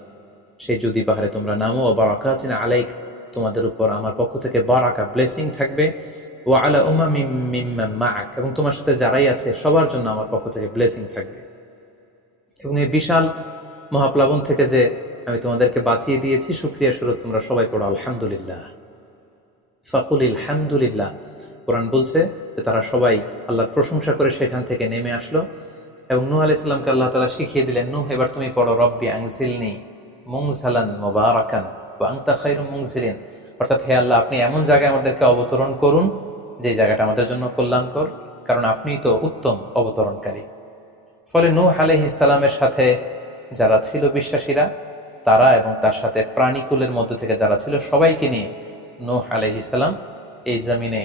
সেই জুদি পাহাড়ে তোমরা নামো। বারাকাতিন আলাইক, তোমাদের উপর আমার পক্ষ থেকে বারাকা ব্লেসিং থাকবে। ওয়া আলা উমামিম মিম্মান মাআক, এবং তোমার সাথে যারাই আছে সবার জন্য আমার পক্ষ থেকে ব্লেসিং থাকবে। এবং এই বিশাল মহাপ্লাবন থেকে যে আমি তোমাদেরকে বাঁচিয়ে দিয়েছি, শুকরিয়া স্বরূপ তোমরা সবাই পড়ো আলহামদুলিল্লাহ। ফাকুল আলহামদুলিল্লাহ। কোরআন বলছে যে তারা সবাই আল্লাহর প্রশংসা করে সেখান থেকে নেমে আসলো এবং নূহ আলাইহিস সালামকে আল্লাহ তাআলা শিখিয়ে দিলেন, নূহ এবার তুমি পড়ো রব্বি আনজিলনি মুনজালান মুবারাকান ওয়া আনতা খায়রুল মুনজিলিন, অর্থাৎ হে আল্লাহ আপনি এমন জায়গায় আমাদেরকে অবতরণ করুন যে জায়গাটা আমাদের জন্য কল্যাণকর, কারণ আপনিই তো উত্তম অবতরণকারী। ফলে নূহ আলাইহিস সালামের সাথে যারা ছিল বিশ্বাসীরা, তারা এবং তার সাথে প্রাণীকুলের মধ্য থেকে যারা ছিল সবাইকে নিয়ে নূহ আলাইহিস সালাম এই জমিনে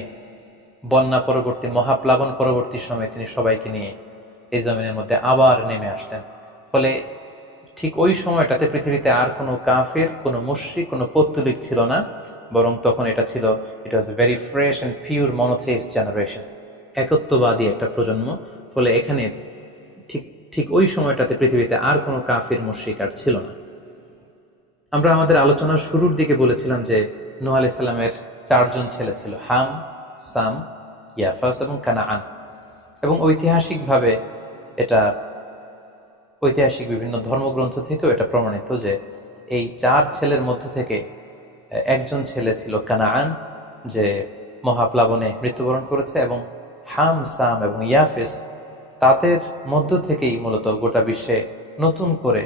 বন্যা পরবর্তী মহাপ্লাবন পরবর্তী সময়ে তিনি সবাইকে নিয়ে এই জমিনের মধ্যে আবার নেমে আসলেন। ফলে ঠিক ওই সময়টাতে পৃথিবীতে আর কোনো কাফের, কোনো মুশরিক, কোনো পৌত্তলিক ছিল না, বরং তখন এটা ছিল, it was very fresh and pure monotheist generation, একত্ববাদী একটা প্রজন্ম। ফলে এখানে ঠিক ওই সময়টাতে পৃথিবীতে আর কোনো কাফির মুশরিক আর ছিল না। আমরা আমাদের আলোচনার শুরুর দিকে বলেছিলাম যে নূহ আলাইহিস সালামের 4 জন ছেলে ছিল, হাম, সাম, ইয়াফাস এবং কানাআন। এবং ঐতিহাসিকভাবে এটা ঐতিহাসিক বিভিন্ন ধর্মগ্রন্থ থেকেও এটা প্রমাণিত যে এই 4 ছেলের মধ্য থেকে একজন ছেলে ছিল কানাআন, যে মহাপ্লাবনে মৃত্যুবরণ করেছে, এবং হাম, সাম এবং ইয়াফেস, তাদের মধ্য থেকেই মূলত গোটা বিশ্বে নতুন করে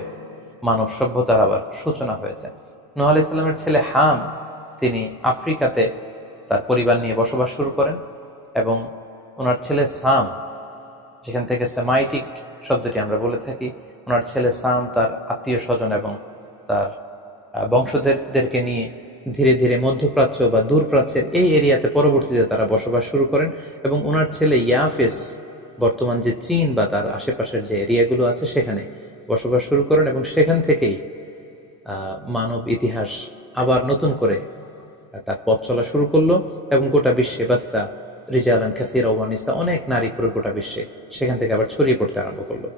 মানব সভ্যতার আবার সূচনা হয়েছে। নূহ আলাইহিস সালামের ছেলে হাম, তিনি আফ্রিকাতে তার পরিবার নিয়ে বসবাস শুরু করেন, এবং ওনার ছেলে সাম, যেখান থেকে সেমাইটিক শব্দটি আমরা বলে থাকি, ওনার ছেলে সাম তার আত্মীয় স্বজন এবং তার বংশধরদেরকে নিয়ে ধীরে ধীরে মধ্যপ্রাচ্য বা দূরপ্রাচ্যের এই এরিয়াতে পরবর্তীতে তারা বসবাস শুরু করেন। এবং ওনার ছেলে ইয়াফেস বর্তমান যে চীন বা তার আশেপাশের যে এরিয়াগুলো আছে সেখানে বসবাস শুরু করেন, এবং সেখান থেকেই মানব ইতিহাস আবার নতুন করে তার পথ চলা শুরু করলো, এবং গোটা বিশ্বে বাচ্চা রিজালান কাসীরা ওয়া নিসা, অনেক নারী পুরো গোটা বিশ্বে সেখান থেকে আবার ছড়িয়ে পড়তে আরম্ভ করলো।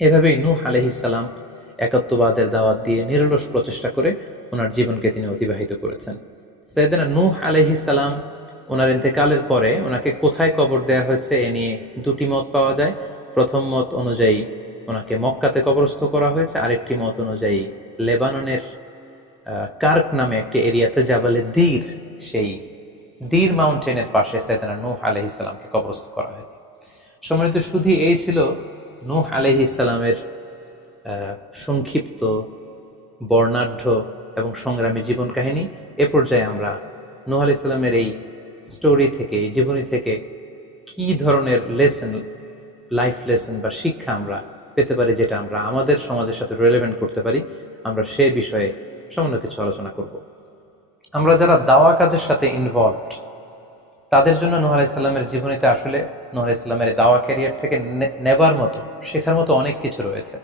এভাবেই নূহ আলাইহিস সালাম একত্ববাদের দাওয়াত দিয়ে নিরলস প্রচেষ্টা করে ওনার জীবনকে তিনি অতিবাহিত করেছেন। সাইয়েদনা নূহ আলাইহিস সালাম ওনার ইন্তেকালের পরে ওনাকে কোথায় কবর দেওয়া হয়েছে এ নিয়ে 2টি মত পাওয়া যায়। প্রথম মত অনুযায়ী ওনাকে মক্কাতে কবরস্থ করা হয়েছে, আরেকটি মত অনুযায়ী লেবাননের কার্ক নামে একটি এরিয়াতে জাবালে দীর, সেই দীর মাউন্টেনের পাশে সাইয়েদনা নূহ আলাইহিস সালামকে কবরস্থ করা হয়েছে। সম্মানিত শুধু এই ছিল নূহ আলাইহিস সালামের সংক্ষিপ্ত, বর্ণাঢ্য এবং সংগ্রামী জীবন কাহিনী। এ পর্যায়ে আমরা নূহ আলাইহিস সালামের এই স্টোরি থেকে, এই জীবনী থেকে কি ধরনের লেসন, লাইফ লেসন বা শিক্ষা আমরা পেতে পারি, যেটা আমরা আমাদের সমাজের সাথে রেলেভেন্ট করতে পারি, আমরা সে বিষয়ে সামান্য কিছু আলোচনা করব। আমরা যারা দাওয়া কাজের সাথে ইনভলভড, তাদের জন্য নূহ আলাইহিস সালামের জীবনীতে আসলে নূহ আলাইহিস সালামের দাওয়া ক্যারিয়ার থেকে নেবার মতো, শেখার মতো অনেক কিছু রয়েছে।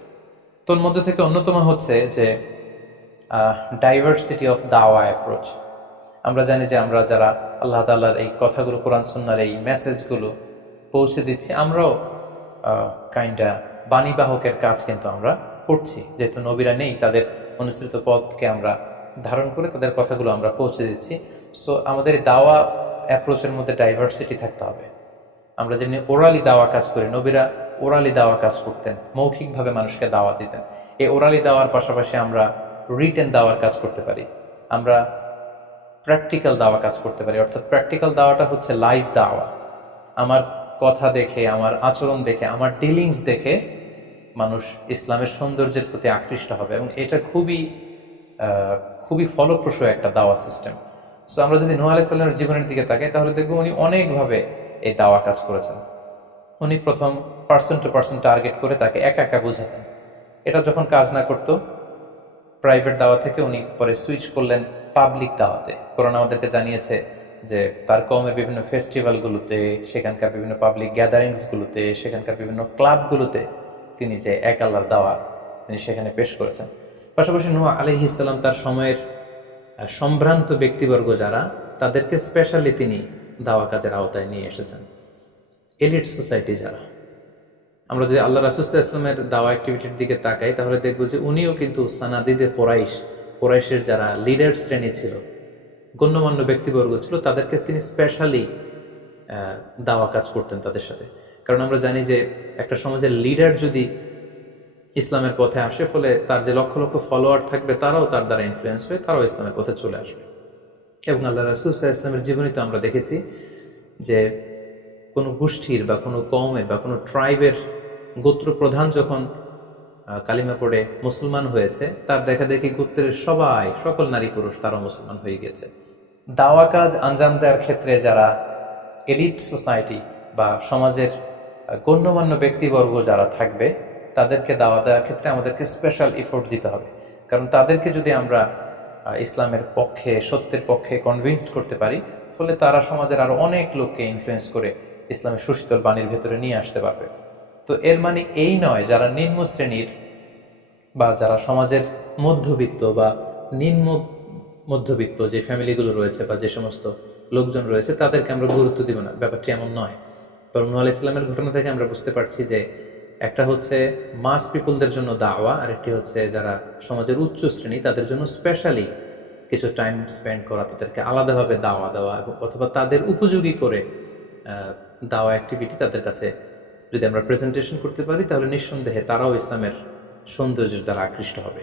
তোর মধ্যে থেকে অন্যতম হচ্ছে যে ডাইভার্সিটি অফ দাওয়া অ্যাপ্রোচ। আমরা জানি যে আমরা যারা আল্লাহ তাআলার এই কথাগুলো, কোরআন সুন্নাহর এই মেসেজগুলো পৌঁছে দিচ্ছি, আমরাও কাইন্ডা বাণীবাহকের কাজ কিন্তু আমরা করছি। যেহেতু নবীরা নেই, তাদের অনুসৃত পথকে আমরা ধারণ করে তাদের কথাগুলো আমরা পৌঁছে দিচ্ছি। সো আমাদের দাওয়া অ্যাপ্রোচের মধ্যে ডাইভার্সিটি থাকতে হবে। আমরা যেমনি ওরালি দাওয়া কাজ করি, নবীরা ওরালি দাওয়া কাজ করতেন, মৌখিকভাবে মানুষকে দাওয়া দিতেন। এই ওরালি দাওয়ার পাশাপাশি আমরা রিটেন দাওয়ার কাজ করতে পারি, আমরা প্র্যাকটিক্যাল দাওয়া কাজ করতে পারি। অর্থাৎ প্র্যাকটিক্যাল দাওয়াটা হচ্ছে লাইভ দাওয়া। আমার কথা দেখে, আমার আচরণ দেখে, আমার ডিলিংস দেখে মানুষ ইসলামের সৌন্দর্যের প্রতি আকৃষ্ট হবে, এবং এটা খুবই ফলপ্রসূ একটা দাওয়া সিস্টেম। সো আমরা যদি নূহ আলাইহিস সালামের জীবনের দিকে তাকাই, তাহলে দেখব উনি অনেকভাবে এই দাওয়া কাজ করেছেন। উনি প্রথম পার্সন টু পার্সন টার্গেট করে তাকে একা একা বোঝাতেন। এটা যখন কাজ না করতো, প্রাইভেট দাওয়া থেকে উনি পরে সুইচ করলেন পাবলিক দাওয়াতে। কোরআন আমাদেরকে জানিয়েছে যে তার কওমের বিভিন্ন ফেস্টিভ্যালগুলোতে, সেখানকার বিভিন্ন পাবলিক গ্যাদারিংসগুলোতে, সেখানকার বিভিন্ন ক্লাবগুলোতে তিনি যে এক আল্লাহর দাওয়া তিনি সেখানে পেশ করেছেন। পাশাপাশি নূহ আলাইহিস সালাম তার সময়ের সম্ভ্রান্ত ব্যক্তিবর্গ যারা, তাদেরকে স্পেশালি তিনি দাওয়া কাজের আওতায় নিয়ে এসেছেন। এলিট সোসাইটি যারা, আমরা যদি আল্লাহ রাসূল সাল্লাল্লাহু আলাইহি ওয়াসাল্লামের দাওয়া অ্যাক্টিভিটির দিকে তাকাই, তাহলে দেখব যে উনিও কিন্তু সানাদিদে কোরাইশের যারা লিডার শ্রেণী ছিল, গণ্যমান্য ব্যক্তিবর্গ ছিল, তাদেরকে তিনি স্পেশালি দাওয়া কাজ করতেন তাদের সাথে। কারণ আমরা জানি যে একটা সমাজের লিডার যদি ইসলামের পথে আসে, ফলে তার যে লক্ষ লক্ষ ফলোয়ার থাকবে, তারাও তার দ্বারা ইনফ্লুয়েন্স হয়ে তারাও ইসলামের পথে চলে আসবে। এবং আল্লাহ রাসূল সাল্লাল্লাহু আলাইহি ওয়াসাল্লামের জীবনে তো আমরা দেখেছি যে কোনো গোষ্ঠীর বা কোনো কওমের বা কোনো ট্রাইবের গোত্র প্রধান যখন কালিমা পড়ে মুসলমান হয়েছে, তার দেখা দেখি গোত্রের সকল নারী পুরুষ তারাও মুসলমান হয়ে গেছে। দাওয়া কাজ আঞ্জাম দেওয়ার ক্ষেত্রে যারা এলিট সোসাইটি বা সমাজের গণ্যমান্য ব্যক্তিবর্গ যারা থাকবে, তাদেরকে দাওয়া দেওয়ার ক্ষেত্রে আমাদেরকে স্পেশাল এফোর্ট দিতে হবে। কারণ তাদেরকে যদি আমরা ইসলামের পক্ষে, সত্যের পক্ষে কনভিন্সড করতে পারি, ফলে তারা সমাজের আরো অনেক লোককে ইনফ্লুয়েন্স করে ইসলামের সুশীতল বাণীর ভেতরে নিয়ে আসতে পারবে। তো এর মানে এই নয় যারা নিম্ন শ্রেণীর বা যারা সমাজের মধ্যবিত্ত বা নিম্ন মধ্যবিত্ত যে ফ্যামিলিগুলো রয়েছে বা যে সমস্ত লোকজন রয়েছে, তাদেরকে আমরা গুরুত্ব দিব না, ব্যাপারটি এমন নয়। বরং নূহ আলাইহিস সালামের ঘটনা থেকে আমরা বুঝতে পারছি যে একটা হচ্ছে মাস পিপলদের জন্য দাওয়া, আর একটি হচ্ছে যারা সমাজের উচ্চ শ্রেণী, তাদের জন্য স্পেশালি কিছু টাইম স্পেন্ড করা, তাদেরকে আলাদাভাবে দাওয়া দেওয়া, অথবা তাদের উপযোগী করে দাওয়া অ্যাক্টিভিটি তাদের কাছে যদি আমরা প্রেজেন্টেশন করতে পারি, তাহলে নিঃসন্দেহে তারাও ইসলামের সৌন্দর্যের দ্বারা আকৃষ্ট হবে।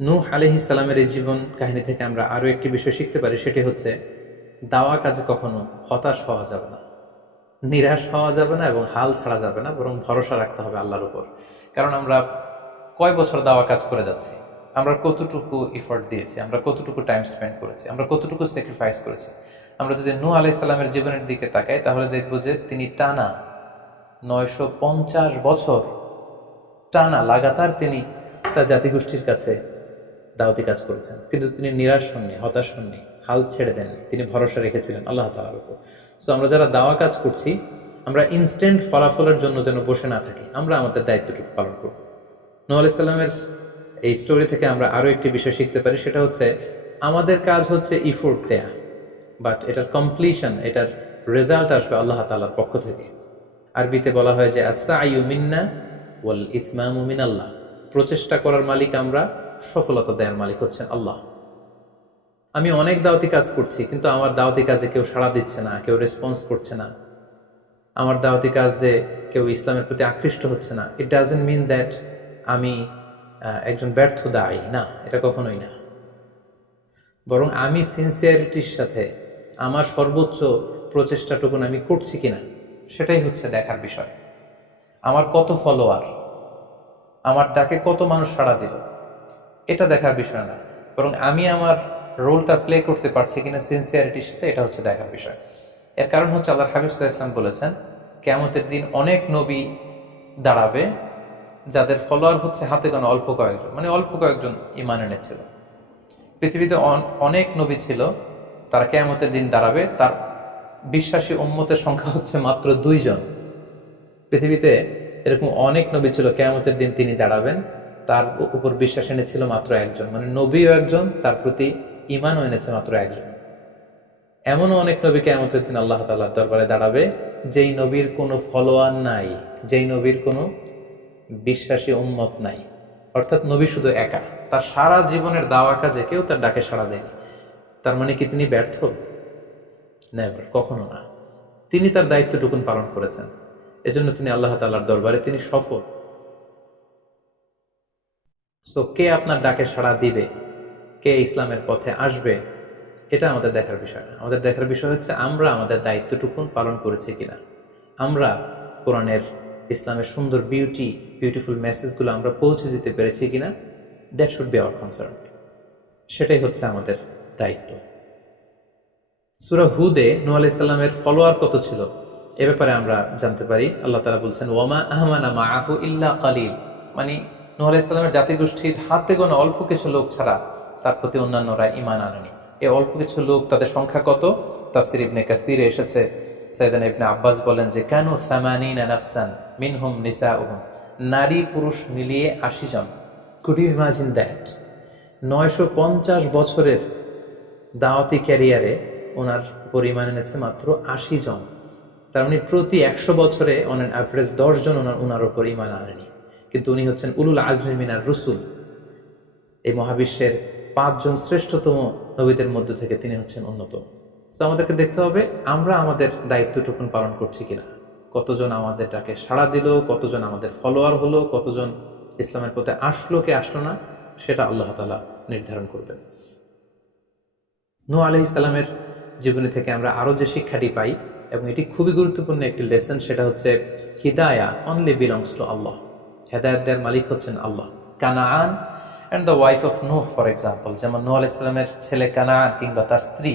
নূহ আলাইহিস সালামের এই জীবন কাহিনী থেকে আমরা আরও একটি বিষয় শিখতে পারি, সেটি হচ্ছে দাওয়া কাজে কখনো হতাশ হওয়া যাবে না, নিরাশ হওয়া যাবে না, এবং হাল ছাড়া যাবে না, বরং ভরসা রাখতে হবে আল্লাহর উপর। কারণ আমরা কয় বছর দাওয়া কাজ করে যাচ্ছি, আমরা কতটুকু এফোর্ট দিয়েছি, আমরা কতটুকু টাইম স্পেন্ড করেছি, আমরা কতটুকু স্যাক্রিফাইস করেছি। আমরা যদি নূহ আলাইহিস সালামের জীবনের দিকে তাকাই, তাহলে দেখব যে তিনি টানা 950 বছর টানা লাগাতার তিনি তার জাতিগোষ্ঠীর কাছে দাওয়াতি কাজ করেছেন, কিন্তু তিনি নিরাশ হননি, হতাশ হননি, হাল ছেড়ে দেননি, তিনি ভরসা রেখেছিলেন আল্লাহ তাআলার উপর। সো আমরা যারা দাওয়া কাজ করছি, আমরা ইনস্ট্যান্ট ফলাফলের জন্য যেন বসে না থাকি, আমরা আমাদের দায়িত্বটুকু পালন করব। নূহ আলাইহিস সালামের এই স্টোরি থেকে আমরা আরও একটি বিষয় শিখতে পারি, সেটা হচ্ছে আমাদের কাজ হচ্ছে ইফোর্ট দেয়া, বাট এটার কমপ্লিশন, এটার রেজাল্ট আসবে আল্লাহ তাআলার পক্ষ থেকে। আরবিতে বলা হয় যে আস-সা'য়ু মিন্না ওয়াল ইতমামু মিনাল্লাহ, প্রচেষ্টা করার মালিক আমরা, সফলতা দেওয়ার মালিক হচ্ছেন আল্লাহ। আমি অনেক দাওয়াতি কাজ করছি, কিন্তু আমার দাওয়াতি কাজে কেউ সাড়া দিচ্ছে না, কেউ রেসপন্স করছে না, আমার দাওয়াতি কাজে কেউ ইসলামের প্রতি আকৃষ্ট হচ্ছে না, ইট ডাজন্ট মিন দ্যাট আমি একজন ব্যর্থ দায়ী, না, এটা কখনোই না। বরং আমি সিনসিয়ারিটির সাথে আমার সর্বোচ্চ প্রচেষ্টাটুকু আমি করছি কিনা, সেটাই হচ্ছে দেখার বিষয়। আমার কত ফলোয়ার, আমার ডাকে কত মানুষ সাড়া দিল, এটা দেখার বিষয় না, বরং আমি আমার রোলটা প্লে করতে পারছি কিনা সিনসিয়ারিটির সাথে, এটা হচ্ছে দেখার বিষয়। এর কারণ হচ্ছে আল্লাহর হাবিব সাল্লাল্লাহু আলাইহি ওয়াসাল্লাম বলেছেন, কিয়ামতের দিন অনেক নবী দাঁড়াবে যাদের ফলোয়ার হচ্ছে হাতে গোনা অল্প কয়েকজন, মানে অল্প কয়েকজন ঈমান এনেছিল। পৃথিবীতে অনেক নবী ছিল, তারা কিয়ামতের দিন দাঁড়াবে, তার বিশ্বাসী উম্মতের সংখ্যা হচ্ছে মাত্র 2 জন। পৃথিবীতে এরকম অনেক নবী ছিল, কিয়ামতের দিন তিনি দাঁড়াবেন, তার উপর বিশ্বাস এনেছিল মাত্র 1 জন, মানে নবীও 1 জন, তার প্রতি ঈমানও এনেছে মাত্র 1 জন। এমনও অনেক নবী কিয়ামতের দিন আল্লাহ তাআলার দরবারে দাঁড়াবে যেই নবীর কোনো ফলোয়ার নাই, যেই নবীর কোনো বিশ্বাসী উম্মত নাই, অর্থাৎ নবী শুধু একা, তার সারা জীবনের দাওয়া কাজে কেউ তার ডাকে সাড়া দেয়নি। তার মানে কি তিনি ব্যর্থ? নেভার, কখনো না। তিনি তার দায়িত্বটুকুন পালন করেছেন, এজন্য তিনি আল্লাহ তাআলার দরবারে তিনি সফল। সো কে আপনার ডাকে সাড়া দিবে, কে ইসলামের পথে আসবে, এটা আমাদের দেখার বিষয় না। আমাদের দেখার বিষয় হচ্ছে আমরা আমাদের দায়িত্বটুকুন পালন করেছি কিনা, আমরা কোরআনের ইসলামের সুন্দর বিউটিফুল মেসেজগুলো আমরা পৌঁছে দিতে পেরেছি কিনা। That should be hour concern, সেটাই হচ্ছে আমাদের দায়িত্ব। সূরা হুদে নূহ আলাইহিস সালামের ফলোয়ার কত ছিল এ ব্যাপারে আমরা জানতে পারি। আল্লাহ তাআলা বলছেন, ওয়ামা আহমানা মাআহু ইল্লা কালিল, মানে নূহ আলাইহিস সালামের জাতিগোষ্ঠীর হাতে গোনা অল্প কিছু লোক ছাড়া তার প্রতি অন্যান্যরা ঈমান আনেনি। এই অল্প কিছু লোক, তাদের সংখ্যা কত? তাফসীর ইবনে কাসীরে এসেছে, সাইয়েদনা ইবনে আব্বাস বলেন যে কানু 80 নাফসান মিনহুম নিসাউহুম, নারী পুরুষ মিলিয়ে 80 জন। Could you imagine that? 950 বছরের দাওয়াতি ক্যারিয়ারে ওনার উপর ঈমান এনেছে মাত্র 80 জন। তার মানে প্রতি 100 বছরে অন অ্যান অ্যাভারেজ 10 জন ওনার উপর ঈমান আনেনি। কিন্তু উনি হচ্ছেন উলুল আজমি মিনার রুসুল, এই মহাবিশ্বের 5 জন শ্রেষ্ঠতম নবীদের মধ্যে থেকে তিনি হচ্ছেন অন্যতম। তো আমাদেরকে দেখতে হবে আমরা আমাদের দায়িত্বটুকুন পালন করছি কিনা, কতজন আমাদের ডাকে সাড়া দিল, কতজন আমাদের ফলোয়ার হলো, কতজন ইসলামের পথে আসলো কে আসলো না, সেটা আল্লাহ তাআলা নির্ধারণ করবেন। নূহ আলাইহিস সালামের জীবনী থেকে আমরা আরও যে শিক্ষাটি পাই, এবং এটি খুবই গুরুত্বপূর্ণ একটি লেসন, সেটা হচ্ছে হিদায়া অনলি বিলংস টু আল্লাহ। হেদায়েত দেওয়ার মালিক হচ্ছেন Allah. Canaan and the wife of Nuh for example, যেমন নূহ আলাইহিস সালামের ছেলে কানাআন কিংবা তার স্ত্রী,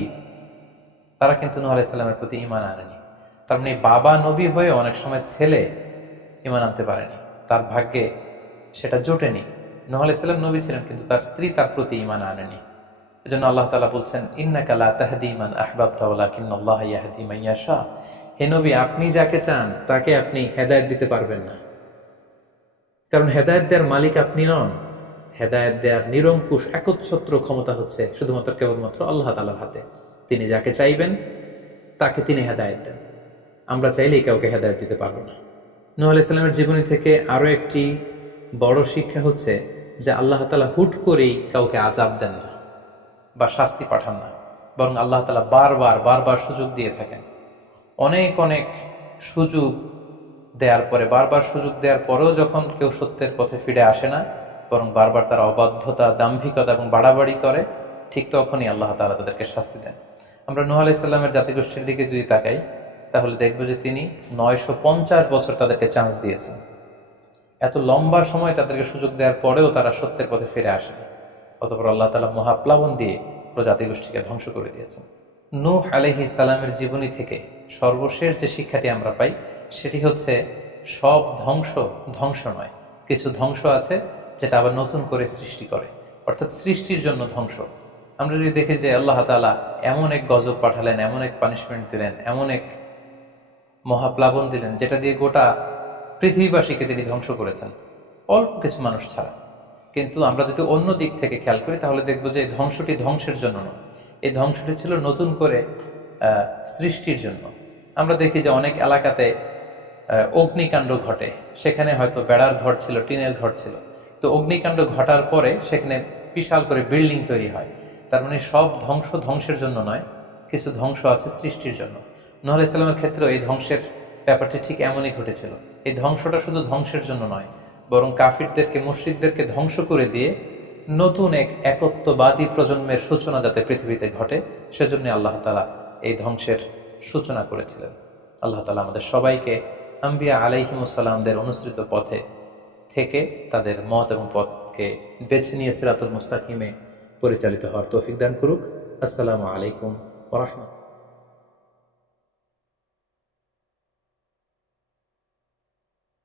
তারা কিন্তু নূহ আলাইহিস সালামের প্রতি ঈমান আনেনি। তার মানে বাবা নবী হয়ে অনেক সময় ছেলে ঈমান আনতে পারেনি, তার ভাগ্যে সেটা জোটেনি। নূহ আলাইহিস সালাম নবী ছিলেন, কিন্তু তার স্ত্রী তার প্রতি ঈমান আনেনি। এজন্য আল্লাহ তাআলা বলছেন, ইন্নাকা লা তাহদি মান আহবাবতা ওয়ালাকিন্নাল্লাহা ইয়াহদি মান ইয়াশা। হে নবী, আপনি যাকে চান তাকে আপনি হেদায়েত দিতে পারবেন না, কারণ হেদায়েত দেওয়ার মালিক আপনি নন। হেদায়েত দেওয়ার নিরঙ্কুশ একচ্ছত্র ক্ষমতা হচ্ছে শুধুমাত্র কেবলমাত্র আল্লাহ তাআলার হাতে। তিনি যাকে চাইবেন তাকে তিনি হেদায়েত দেন, আমরা চাইলেই কাউকে হেদায়েত দিতে পারবো না। নূহ আলাইহিস সালামের জীবনী থেকে আরও একটি বড় শিক্ষা হচ্ছে যে আল্লাহ তাআলা হুট করেই কাউকে আযাব দেন না বা শাস্তি পাঠান না, বরং আল্লাহ তাআলা বারবার সুযোগ দিয়ে থাকেন। অনেক সুযোগ দেওয়ার পরে, বারবার সুযোগ দেওয়ার পরেও যখন কেউ সত্যের পথে ফিরে আসে না, বরং বারবার তারা অবাধ্যতা, দাম্ভিকতা এবং বাড়াবাড়ি করে, ঠিক তখনই আল্লাহ তাআলা তাদেরকে শাস্তি দেন। আমরা নূহ আলাইহিস সালামের জাতিগোষ্ঠীর দিকে যদি তাকাই, তাহলে দেখব যে তিনি 950 বছর তাদেরকে চান্স দিয়েছেন। এত লম্বা সময় তাদেরকে সুযোগ দেওয়ার পরেও তারা সত্যের পথে ফিরে আসেনি। অতঃপর আল্লাহ তাআলা মহাপ্লাবন দিয়ে পুরো জাতিগোষ্ঠীকে ধ্বংস করে দিয়েছেন। নূহ আলাইহিস সালামের জীবনী থেকে সর্বশেষ যে শিক্ষাটি আমরা পাই, সেটি হচ্ছে সব ধ্বংস নয়। কিছু ধ্বংস আছে যেটা আবার নতুন করে সৃষ্টি করে, অর্থাৎ সৃষ্টির জন্য ধ্বংস। আমরা যদি দেখি যে আল্লাহ তাআলা এমন এক গজব পাঠালেন, এমন এক পানিশমেন্ট দিলেন, এমন এক মহাপ্লাবন দিলেন, যেটা দিয়ে গোটা পৃথিবীবাসীকে তিনি ধ্বংস করেছেন, অল্প কিছু মানুষ ছাড়া। কিন্তু আমরা যদি অন্য দিক থেকে খেয়াল করি, তাহলে দেখব যে এই ধ্বংসটি ধ্বংসের জন্য নয়, এই ধ্বংসটি ছিল নতুন করে সৃষ্টির জন্য। আমরা দেখি যে অনেক এলাকাতে অগ্নিকাণ্ড ঘটে, সেখানে হয়তো বেড়ার ঘর ছিল, টিনের ঘর ছিল, তো অগ্নিকাণ্ড ঘটার পরে সেখানে বিশাল করে বিল্ডিং তৈরি হয়। তার মানে সব ধ্বংসের জন্য নয়, কিছু ধ্বংস আছে সৃষ্টির জন্য। নূহ আলাইহিস সালামের ক্ষেত্রেও এই ধ্বংসের ব্যাপারটি ঠিক এমনই ঘটেছিল। এই ধ্বংসটা শুধু ধ্বংসের জন্য নয়, বরং কাফিরদেরকে, মুশরিকদেরকে ধ্বংস করে দিয়ে নতুন এক একত্ববাদী প্রজন্মের সূচনা যাতে পৃথিবীতে ঘটে, সেজন্য আল্লাহ তাআলা এই ধ্বংসের সূচনা করেছিলেন। আল্লাহ তাআলা আমাদের সবাইকে আম্বিয়া আলাইহিমুস সালামদের অনুসৃত পথে থেকে তাদের মত এবং পথকে বেছে নিয়ে সিরাতুল মুস্তাকিমে পরিচালিত হওয়ার তৌফিক দান করুক। আসসালামু আলাইকুম ওয়া রাহমাতুল্লাহ।